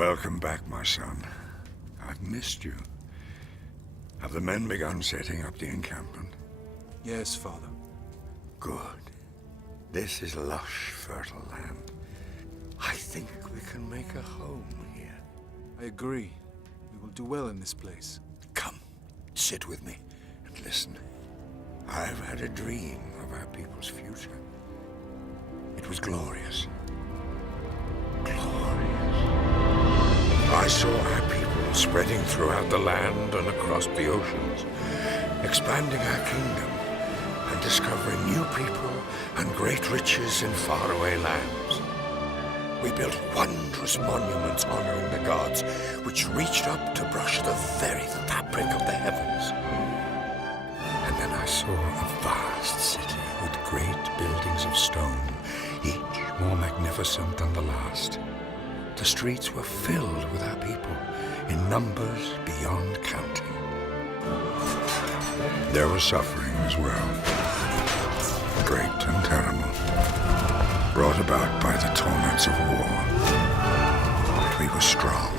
Welcome back, my son. I've missed you. Have the men begun setting up the encampment? Yes, Father. Good. This is lush, fertile land. I think we can make a home here. I agree. We will do well in this place. Come, sit with me and listen. I've had a dream of our people's future. It was glorious. Glorious. I saw our people spreading throughout the land and across the oceans, expanding our kingdom and discovering new people and great riches in faraway lands. We built wondrous monuments honoring the gods, which reached up to brush the very fabric of the heavens. And then I saw a vast city with great buildings of stone, each more magnificent than the last. The streets were filled with our people, in numbers beyond counting. There was suffering as well, great and terrible, brought about by the torments of war. But we were strong,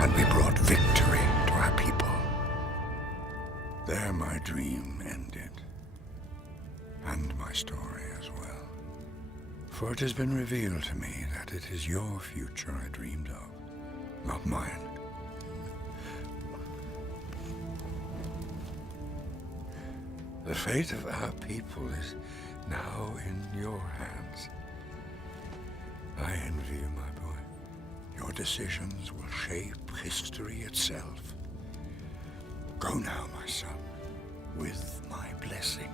and we brought victory to our people. There my dream ended, and my story as well. For it has been revealed to me that it is your future I dreamed of, not mine. The fate of our people is now in your hands. I envy you, my boy. Your decisions will shape history itself. Go now, my son, with my blessing,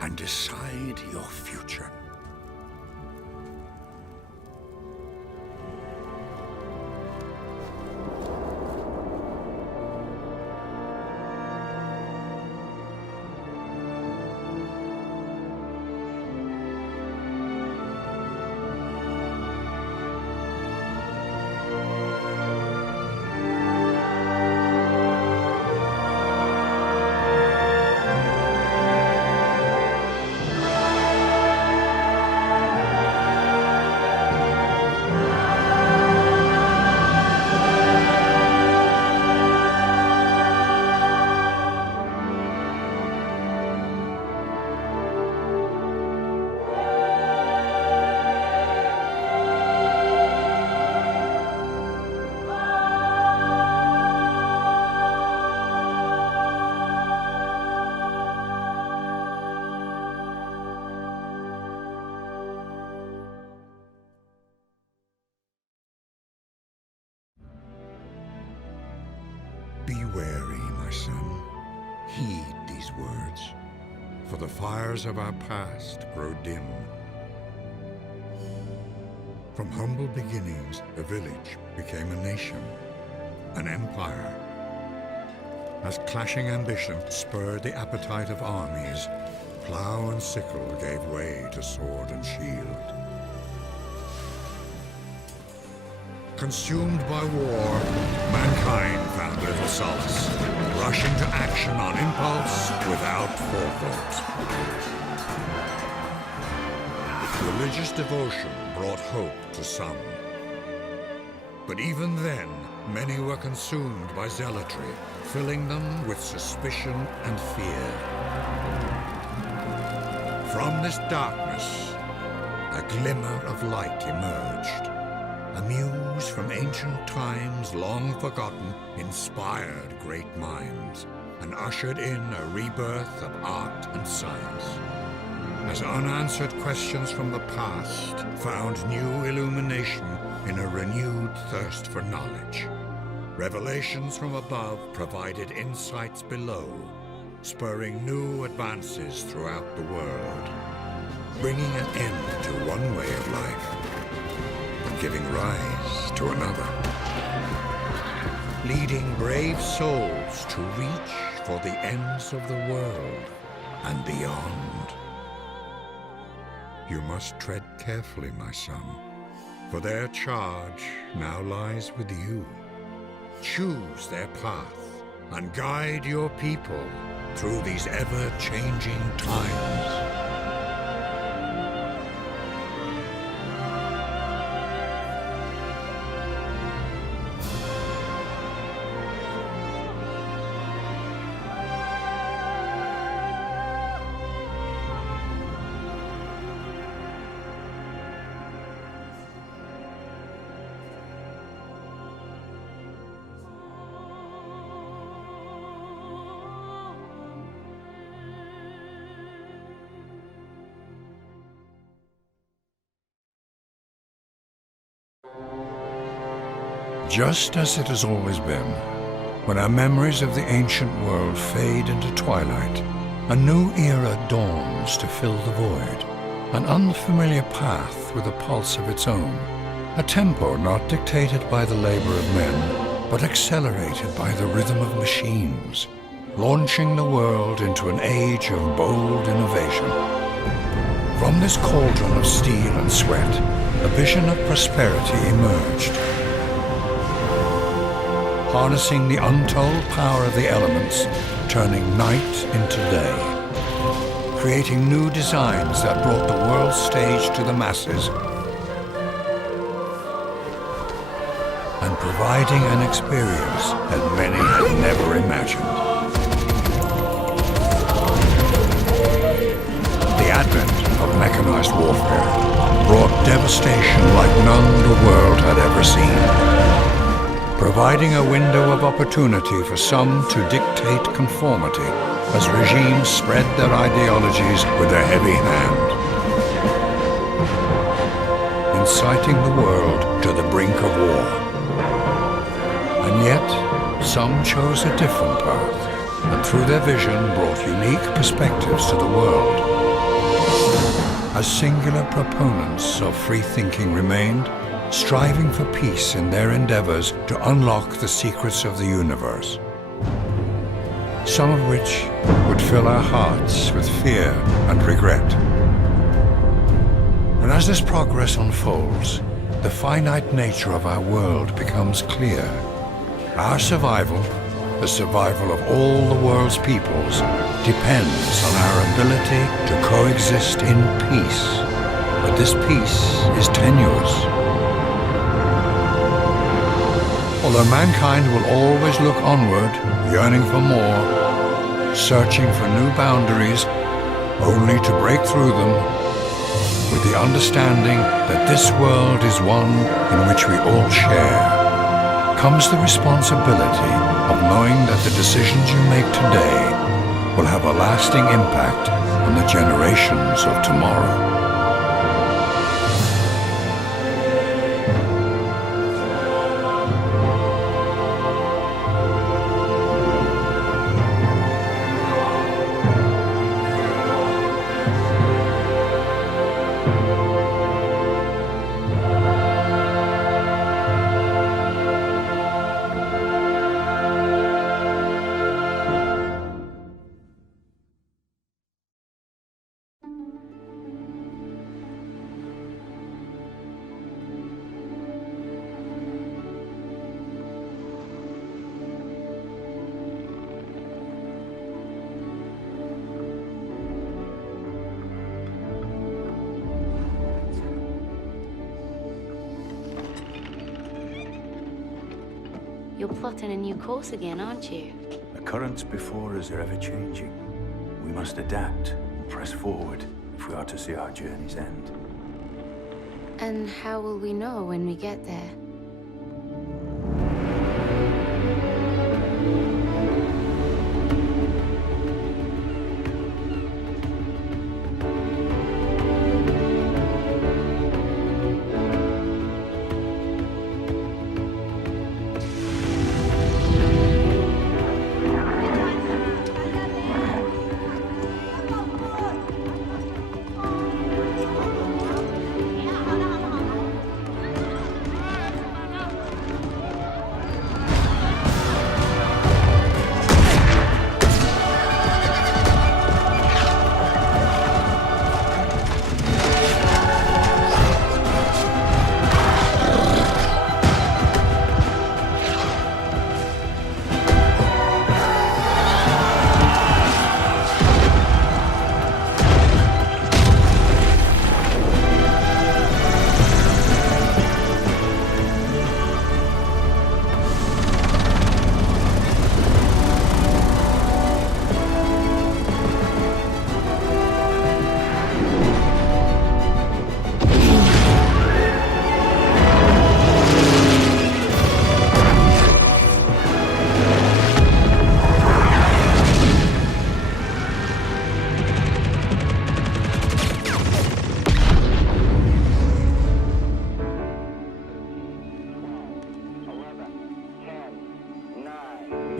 and decide your future. Be wary, my son. Heed these words, for the fires of our past grow dim. From humble beginnings, a village became a nation, an empire. As clashing ambitions spurred the appetite of armies, plow and sickle gave way to sword and shield. Consumed by war, mankind found little solace, rushing to action on impulse without forethought. Religious devotion brought hope to some. But even then, many were consumed by zealotry, filling them with suspicion and fear. From this darkness, a glimmer of light emerged. A muse from ancient times long forgotten inspired great minds and ushered in a rebirth of art and science. As unanswered questions from the past found new illumination in a renewed thirst for knowledge, revelations from above provided insights below, spurring new advances throughout the world, bringing an end to one way of life, giving rise to another, leading brave souls to reach for the ends of the world and beyond. You must tread carefully, my son, for their charge now lies with you. Choose their path and guide your people through these ever-changing times. just as it has always been, when our memories of the ancient world fade into twilight, a new era dawns to fill the void, an unfamiliar path with a pulse of its own, a tempo not dictated by the labor of men, but accelerated by the rhythm of machines, launching the world into an age of bold innovation. From this cauldron of steel and sweat, a vision of prosperity emerged. Harnessing the untold power of the elements, turning night into day, creating new designs that brought the world stage to the masses, and providing an experience that many had never imagined. The advent of mechanized warfare brought devastation like none the world had ever seen, providing a window of opportunity for some to dictate conformity as regimes spread their ideologies with a heavy hand, inciting the world to the brink of war. And yet, some chose a different path, and through their vision brought unique perspectives to the world. As singular proponents of free thinking remained, striving for peace in their endeavors to unlock the secrets of the universe, some of which would fill our hearts with fear and regret. And as this progress unfolds, the finite nature of our world becomes clear. Our survival, the survival of all the world's peoples, depends on our ability to coexist in peace. But this peace is tenuous. Although mankind will always look onward, yearning for more, searching for new boundaries, only to break through them, with the understanding that this world is one in which we all share, comes the responsibility of knowing that the decisions you make today will have a lasting impact on the generations of tomorrow. You're plotting a new course again, aren't you? The currents before us are ever-changing. We must adapt and press forward if we are to see our journey's end. And how will we know when we get there?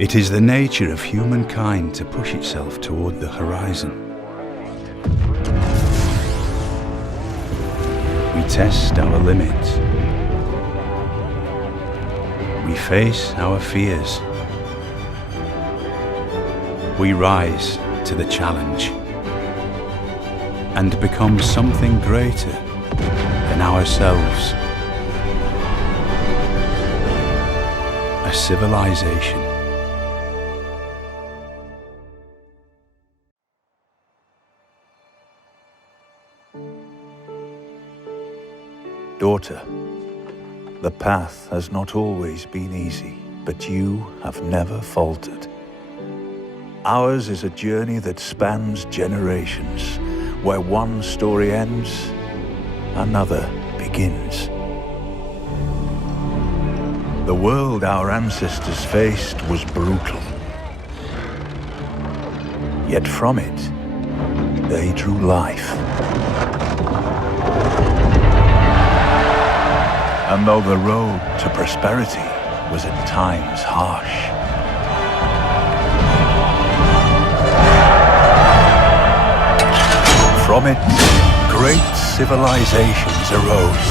It is the nature of humankind to push itself toward the horizon. We test our limits. We face our fears. We rise to the challenge and become something greater than ourselves. A civilization. Daughter, the path has not always been easy, but you have never faltered. Ours is a journey that spans generations, where one story ends, another begins. The world our ancestors faced was brutal. Yet from it, they drew life. And though the road to prosperity was at times harsh, from it, great civilizations arose.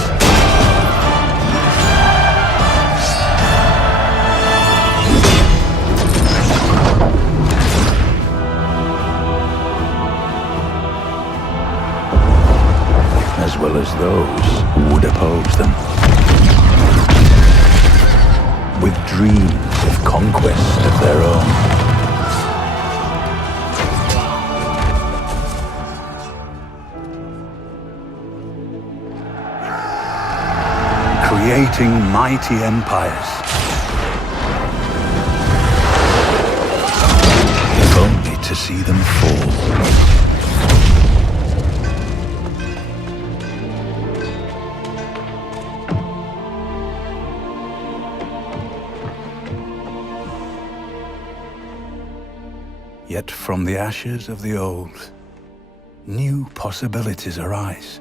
As well as those who would oppose them. With dreams of conquest of their own. Creating mighty empires. If only to see them fall. Yet from the ashes of the old, new possibilities arise.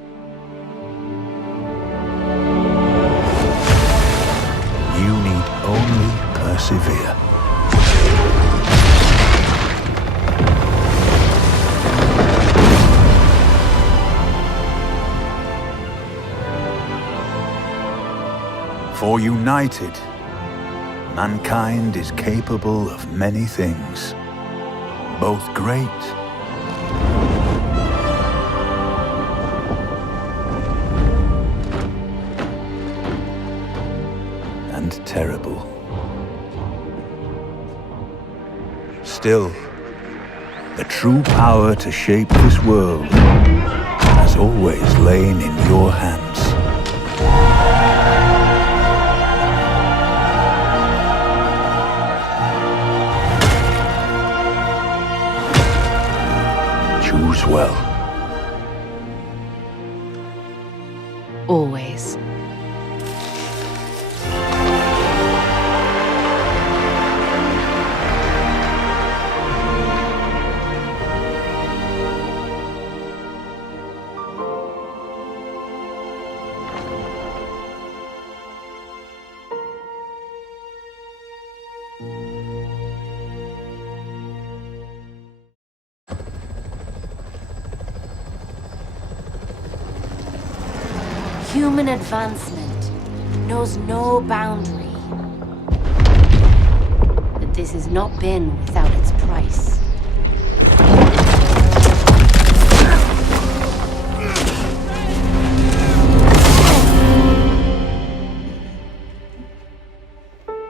You need only persevere. For united, mankind is capable of many things. Both great and terrible. Still, the true power to shape this world has always lain in your hands. Choose well. Always. Human advancement knows no boundary. But this has not been without its price.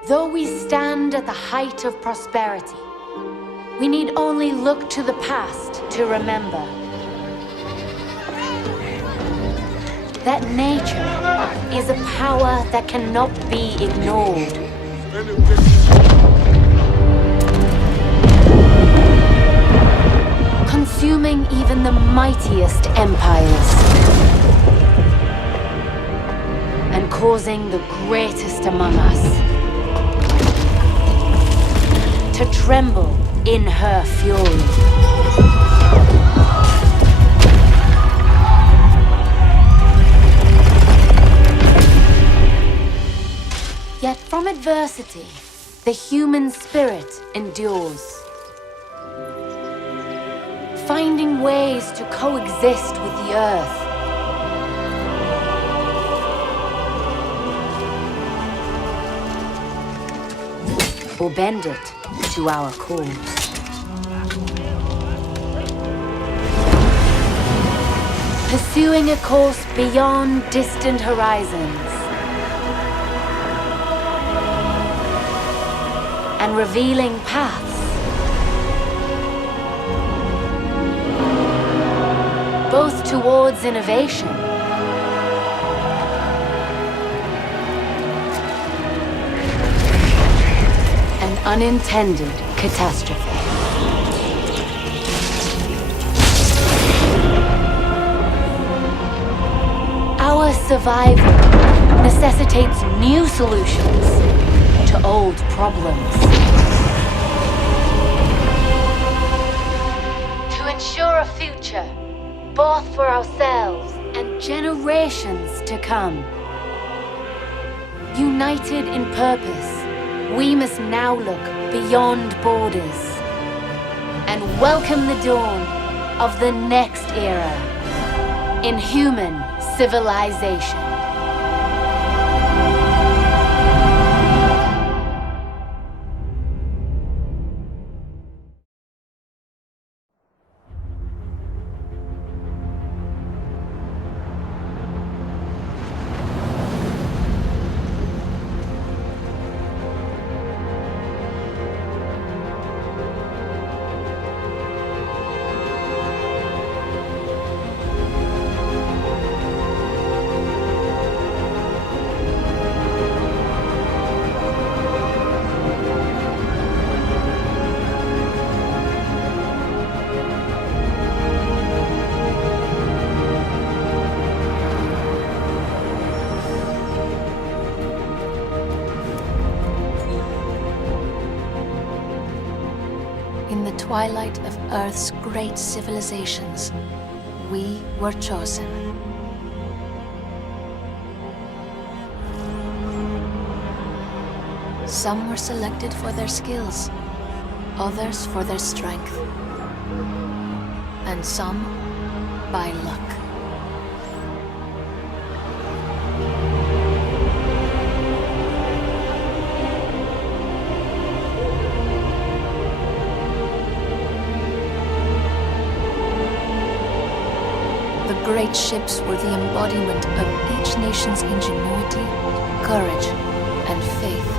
Though we stand at the height of prosperity, we need only look to the past to remember that nature is a power that cannot be ignored. Consuming even the mightiest empires. And causing the greatest among us to tremble in her fury. Yet from adversity, the human spirit endures. Finding ways to coexist with the earth. Or bend it to our cause. Pursuing a course beyond distant horizons. And revealing paths. Both towards innovation and unintended catastrophe. Our survival necessitates new solutions to old problems. To ensure a future, both for ourselves and generations to come. United in purpose, we must now look beyond borders and welcome the dawn of the next era in human civilization. In the twilight of Earth's great civilizations, we were chosen. Some were selected for their skills, others for their strength, and some by luck. The great ships were the embodiment of each nation's ingenuity, courage, and faith.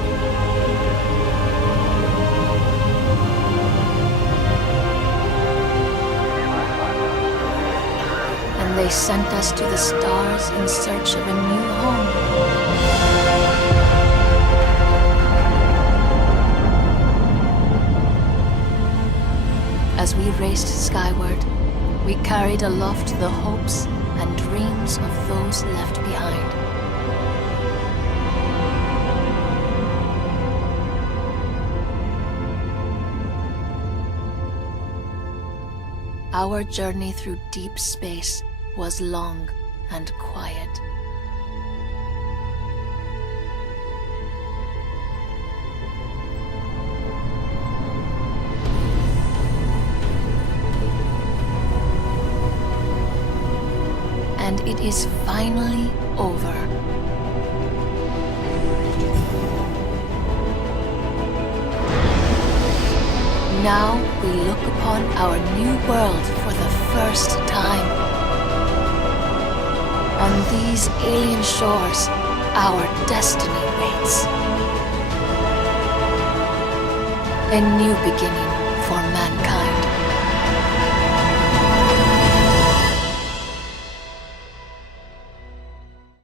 And they sent us to the stars in search of a new home. As we raced skyward, we carried aloft the hopes and dreams of those left behind. Our journey through deep space was long and quiet. And it is finally over. Now we look upon our new world for the first time. On these alien shores, our destiny waits. A new beginning for mankind.